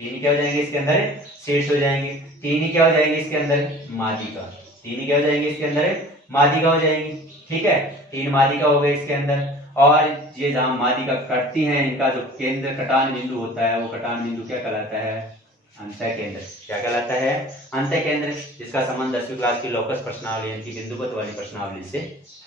3 क्या हो जाएंगे इसके अंदर? शीर्ष हो जाएंगे। 3 ही क्या हो जाएंगे इसके अंदर? माध्यिका। 3 ही क्या हो जाएंगे इसके अंदर? माध्यिका हो जाएंगी। ठीक है, 3 माध्यिका हो गए इसके अंदर। और ये जहां माध्यिका कटती हैं, इनका जो केंद्र कटान बिंदु होता है, वो कटान बिंदु क्या कहलाता है? अंतः केंद्र। क्या कहलाता है? अंतः केंद्र, जिसका संबंध 10वीं क्लास की लोकस प्रश्नावली यानी कि बिंदुपत वाली प्रश्नावली से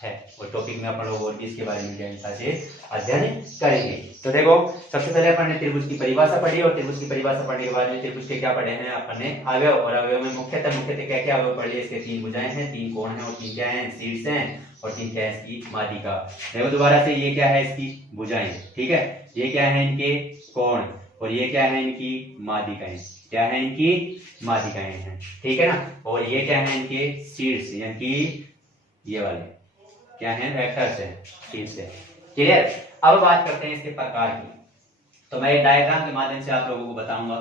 है। और टॉपिक में अपन लोग और भी इसके बारे में गहनता से अध्ययन करेंगे। तो देखो सबसे पहले अपन ने त्रिभुज की परिभाषा पढ़ी, और त्रिभुज की परिभाषा पढ़ने के बाद में त्रिभुज के क्या पढ़े हैं अपन ने? अवयव। और अवयव में मुख्यतः क्या क्या अवयव पढ़ लिए? इसके 3 भुजाएं हैं, 3 कोण हैं, और 3 क्या हैं? शीर्ष हैं, और 3 क्या है इसकी? माध्यिका। देखो दोबारा से, ये क्या है इसकी? भुजाएं। ठीक है, ये क्या है? इनके कोण। और ये क्या है? इनकी माध्यिकाएं। क्या है? इनकी माध्यिकाएं हैं। ठीक है ना, और ये क्या है? इनके शीर्ष, यानी कि ये वाले क्या है? वेक्टर्स है, शीर्ष है। क्लियर? अब बात करते हैं इसके प्रकार की। तो मैं एक डायग्राम के माध्यम से आप लोगों को बताऊंगा,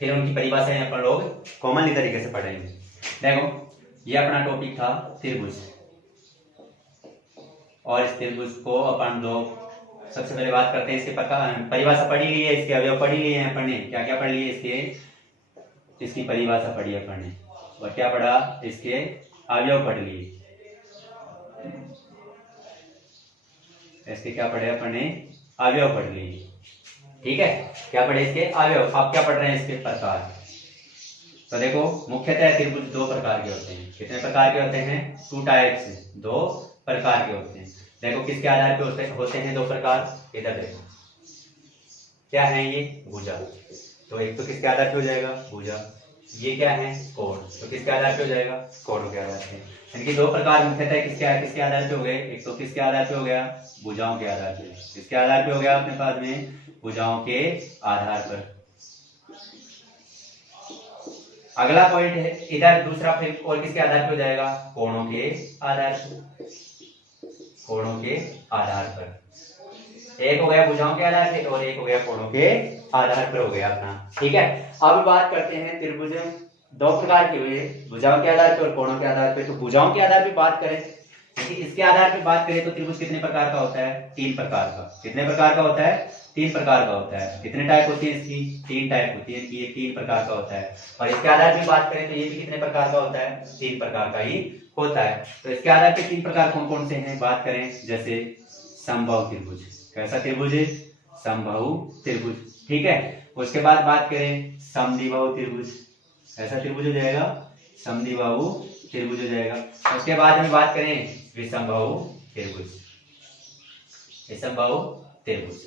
फिर उनकी परिभाषाएं अपन लोग कॉमनली तरीके से पढ़ेंगे। देखो ये अपना टॉपिक था त्रिभुज, और इस त्रिभुज को अपन लोग सबसे पहले बात करते हैं इसके प्रकार। परिभाषा पढ़ी ली है, इसके अवयव पढ़ी लिए हैं अपन ने। क्या क्या पढ़ लिए? इसकी परिभाषा पढ़ी अपन ने, और क्या पढ़ा? इसके अवयव पढ़ लिए। इसके क्या पढ़े अपन ने? अवयव पढ़ लिए। ठीक है, क्या पढ़े? इसके अवयव। अब क्या पढ़ रहे हैं? इसके प्रकार। तो देखो मुख्यतः त्रिभुज 2 प्रकार के होते हैं। कितने प्रकार के होते हैं? 2 टाइप्स, 2 प्रकार के होते हैं। देखो किसके आधार पे होते हैं 2 प्रकार? इधर देखो क्या है? ये भुजा। तो एक तो किसके आधार पे हो जाएगा? भुजा। ये क्या है? कोण। तो किसके आधार पे हो जाएगा? कोणों के आधार पे। यानी कि 2 प्रकार मुख्यतः किसके आधार पे हो गए? एक तो किसके आधार पे हो गया? भुजाओं के आधार पे। किसके आधार पे हो गया अपने पास में? भुजाओं के आधार पर। अगला पॉइंट है इधर दूसरा, फिर और किसके आधार पे हो जाएगा? कोणों के आधार पर। कोणों के आधार पर। एक हो गया भुजाओं के आधार पे और एक हो गया कोणों के आधार पर हो गया अपना। ठीक है, अब बात करते हैं त्रिभुज दो प्रकार के हुए, भुजाओं के आधार पे और कोणों के आधार पे। तो भुजाओं के आधार पे बात करें, इसके आधार पे बात करें तो त्रिभुज कितने प्रकार का होता है? 3 प्रकार का। कितने प्रकार का होता है? 3 प्रकार का होता है। कितने टाइप होती है इसकी? 3 टाइप होती है कि ये 3 प्रकार का होता है। और इसके आधार पे बात करें तो ये भी कितने प्रकार का होता है? 3 प्रकार का ही होता है। तो इसके आधार पे 3 प्रकार कौन कौन से हैं बात करें, जैसे समबाहु त्रिभुज। कैसा त्रिभुज है? समबाहु त्रिभुज। ठीक है, उसके बाद बात करें समद्विबाहु त्रिभुज। ऐसा त्रिभुज हो जाएगा, समद्विबाहु त्रिभुज हो जाएगा। उसके बाद में बात करें विषमबाहु त्रिभुज, विषमबाहु त्रिभुज।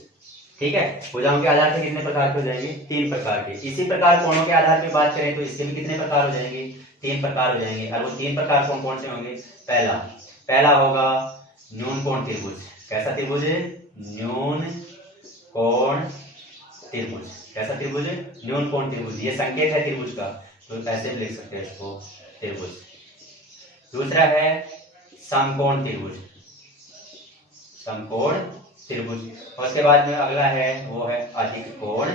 ठीक है, भुजाओं के आधार पे कितने प्रकार के हो जाएंगे? 3 प्रकार के। इसी प्रकार कोणों के आधार पे बात करें तो इसके भी कितने प्रकार हो जाएंगे? 3 प्रकार हो जाएंगे। और वो 3 प्रकार कौन कौन से होंगे? पहला होगा न्यून कोण त्रिभुज। कैसा त्रिभुज है? न्यून कोण त्रिभुज। कैसा त्रिभुज है? न्यून कोण त्रिभुज। ये संकेत है त्रिभुज का, तो ऐसे भी लिख सकते हैं इसको, त्रिभुज। दूसरा है समकोण त्रिभुज, समकोण त्रिभुज। और उसके बाद में अगला है वो है अधिक कोण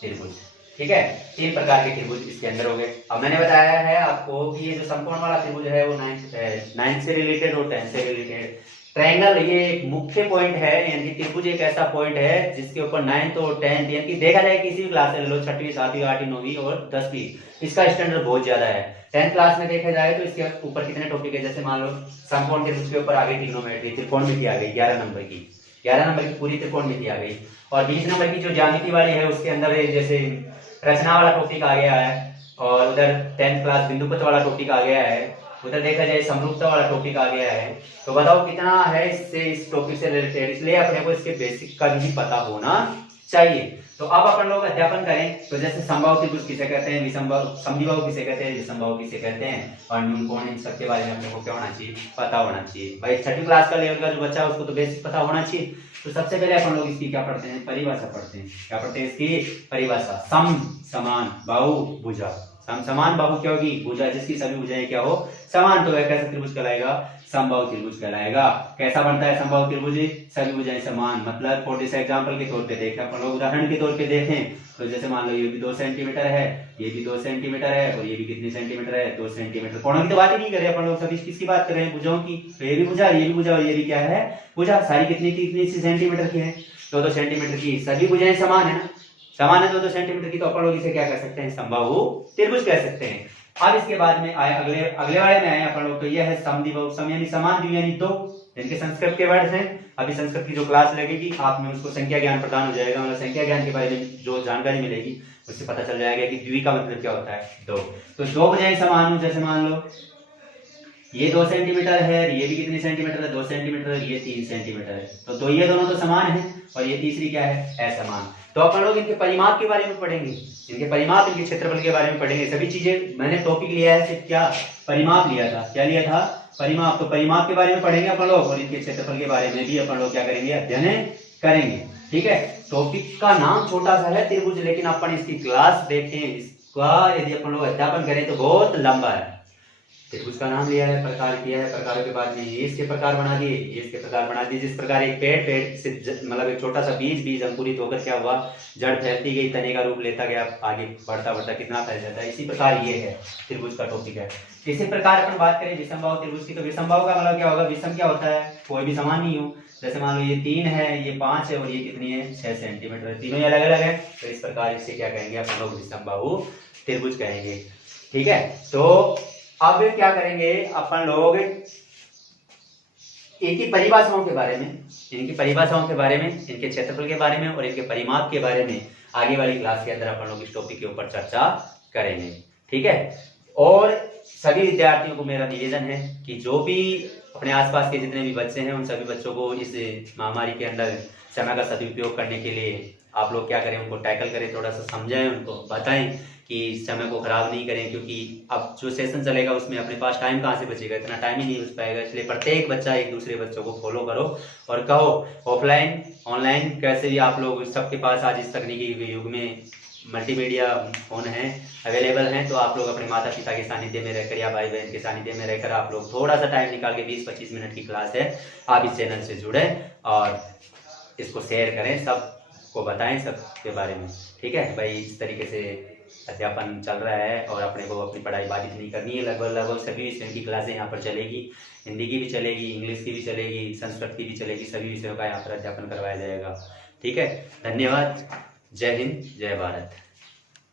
त्रिभुज। ठीक है, 3 प्रकार के त्रिभुज इसके अंदर हो गए। अब मैंने बताया है आपको कि ये जो समकोण वाला त्रिभुज है वो 9 से रिलेटेड और 10 से रिलेटेड। ट्रायंगल ये एक मुख्य पॉइंट है, यानी कि त्रिभुज एक ऐसा पॉइंट है जिसके ऊपर 9th और 10th, यानी कि देखा जाए किसी भी क्लास ले लो, 6वीं 7वीं 8वीं 9वीं और 10वीं, इसका स्टैंडर्ड बहुत ज्यादा है। 10th क्लास में देखा जाए तो इसके ऊपर कितने टॉपिक है, जैसे मान लो समकोण त्रिभुज के ऊपर आ गई ट्रिग्नोमेट्री, त्रिकोणमिति आ गई 11 नंबर की, 11 नंबर की पूरी त्रिकोणमिति आ गई। और 20 नंबर की जो ज्यामिति वाली है उसके अंदर जैसे रचना वाला टॉपिक आ गया है, और उधर 10th क्लास बिंदुपथ वाला टॉपिक आ गया है, उधर देखा जाए समरूपता वाला टॉपिक आ गया है। तो बताओ कितना है इससे, इस टॉपिक से रिलेटेड, इसलिए अपने को इसके बेसिक का भी पता होना चाहिए। तो अब अपन लोग अध्यापन करें तो जैसे समबाहु त्रिभुज किसे कहते हैं, समद्विबाहु किसे कहते हैं, विषमबाहु किसे कहते हैं, और न्यून कोण, इन सब के बारे में अपने को क्या होना चाहिए? पता होना चाहिए। भाई 6वीं क्लास का लेवल का जो बच्चा है उसको तो बेसिक पता होना चाहिए। तो सबसे पहले अपन लोग इसकी क्या पढ़ते हैं? परिभाषा पढ़ते हैं। क्या पढ़ते हैं? इसकी परिभाषा। सम समान बाहु भुजा, सम समान बाहु क्या होगी? भुजा जिसकी सभी भुजाएं क्या हो? समान। तो वह कैसा त्रिभुज कहलाएगा? समबाहु त्रिभुज कहलाएगा। कैसा बनता है समबाहु त्रिभुज? सभी भुजाएं समान। मतलब छोटे से एग्जांपल के तौर पे देखें अपन लोग, उदाहरण के तौर पे देखें तो जैसे मान लो ये भी 2 सेंटीमीटर है, ये भी 2 सेंटीमीटर है, और ये भी कितने सेंटीमीटर है? 2 सेंटीमीटर। कोणों की तो बात ही नहीं कर रहे अपन लोग, सभी किसकी बात कर रहे हैं? भुजाओं की। तो ये भी भुजा, ये भी भुजा, और ये भी क्या है? भुजा। सारी कितनी कितनी सेंटीमीटर की है? 2-2 सेंटीमीटर की। सभी भुजाएं समान है ना, समान है 2-2 सेंटीमीटर की, तो अपन लोग इसे क्या कर सकते हैं? समबाहु त्रिभुज कह सकते हैं। अब इसके बाद में आए अगले वाले में आए अपन लोग, तो यह है समद्विबाहु, सम यानी समान, द्वि यानी दो, जिनके संस्कृत के वर्ड हैं। अभी संस्कृत की जो क्लास लगेगी आप में उसको संख्या ज्ञान प्रदान हो जाएगा, मतलब संख्या ज्ञान के बारे में जो जानकारी मिलेगी उससे पता चल जाएगा कि द्वि का मतलब क्या होता है? 2। तो 2 भुजाएं समान हो, जैसे मान लो ये 2 सेंटीमीटर है, ये भी कितने सेंटीमीटर है? 2 सेंटीमीटर, ये 3 सेंटीमीटर है। तो ये दोनों तो समान है, और ये तीसरी क्या है? असमान। तो अपन लोग इनके परिमाप के बारे में पढ़ेंगे, इनके परिमाप, इनके क्षेत्रफल के बारे में पढ़ेंगे। सभी चीजें मैंने टॉपिक लिया है सिर्फ क्या? परिमाप लिया था। क्या लिया था? परिमाप। तो परिमाप के बारे में पढ़ेंगे अपन लोग, और इनके क्षेत्रफल के बारे में भी अपन लोग क्या करेंगे? अध्ययन करेंगे। ठीक है, टॉपिक का नाम छोटा सा है त्रिभुज, लेकिन अपन इसकी क्लास देखें, इसका यदि अपन लोग अध्यापन करें तो बहुत लंबा है। त्रिभुज का नाम लिया है, प्रकार किया है, प्रकारों के बाद में ये इसके प्रकार बना दिए, ये इसके प्रकार बना दिए। जिस प्रकार एक पेड़ से मतलब एक छोटा सा बीज अंकुरित होकर क्या हुआ? जड़ फैलती गई, तने का रूप लेता गया, आगे बढ़ता बढ़ता कितना फैल जाता है। इसी प्रकार ये है त्रिभुज का टॉपिक है। इसी प्रकार अपन बात करें विषमबाहु त्रिभुज की, तो विषमबाहु का मतलब क्या होगा? विषम क्या होता है? कोई भी समान नहीं हो। जैसे मान लो ये 3 है, ये 5 है, और ये कितनी है? 6 सेंटीमीटर। तीनों ही अलग अलग है, तो इस प्रकार इसे क्या कहेंगे अपन लोग? विषमबाहु त्रिभुज कहेंगे। ठीक है, तो अब क्या करेंगे अपन लोग? इनकी परिभाषाओं के बारे में, इनकी परिभाषाओं के बारे में, इनके क्षेत्रफल के बारे में और इनके परिमाप के बारे में आगे वाली क्लास के अंदर अपन लोग इस टॉपिक के ऊपर चर्चा करेंगे। ठीक है, और सभी विद्यार्थियों को मेरा निवेदन है कि जो भी अपने आसपास के जितने भी बच्चे हैं उन सभी बच्चों को इस महामारी के अंदर समय का सदुपयोग करने के लिए आप लोग क्या करें? उनको टैकल करें, थोड़ा सा समझाएं, उनको बताएं कि समय को खराब नहीं करें, क्योंकि अब जो सेशन चलेगा उसमें अपने पास टाइम कहाँ से बचेगा? इतना टाइम ही नहीं बच पाएगा। इसलिए प्रत्येक बच्चा एक दूसरे बच्चों को फॉलो करो और कहो ऑफलाइन ऑनलाइन कैसे भी आप लोग सबके पास आज इस तकनीकी युग में मल्टीमीडिया फ़ोन हैं अवेलेबल हैं, तो आप लोग अपने माता पिता के सानिध्य में रहकर या भाई बहन के सानिध्य में रहकर आप लोग थोड़ा सा टाइम निकाल के 20-25 मिनट की क्लास है, आप इस चैनल से जुड़े और इसको शेयर करें, सबको बताएं सब के बारे में। ठीक है भाई, इस तरीके से अध्यापन चल रहा है और अपने को अपनी पढ़ाई बाधित नहीं करनी है। लगभग सभी विषयों की क्लासें यहाँ पर चलेगी, हिंदी की भी चलेगी, इंग्लिश की भी चलेगी, संस्कृत की भी चलेगी, सभी विषयों का यहाँ पर अध्यापन करवाया जाएगा। ठीक है, धन्यवाद। जय हिंद, जय भारत।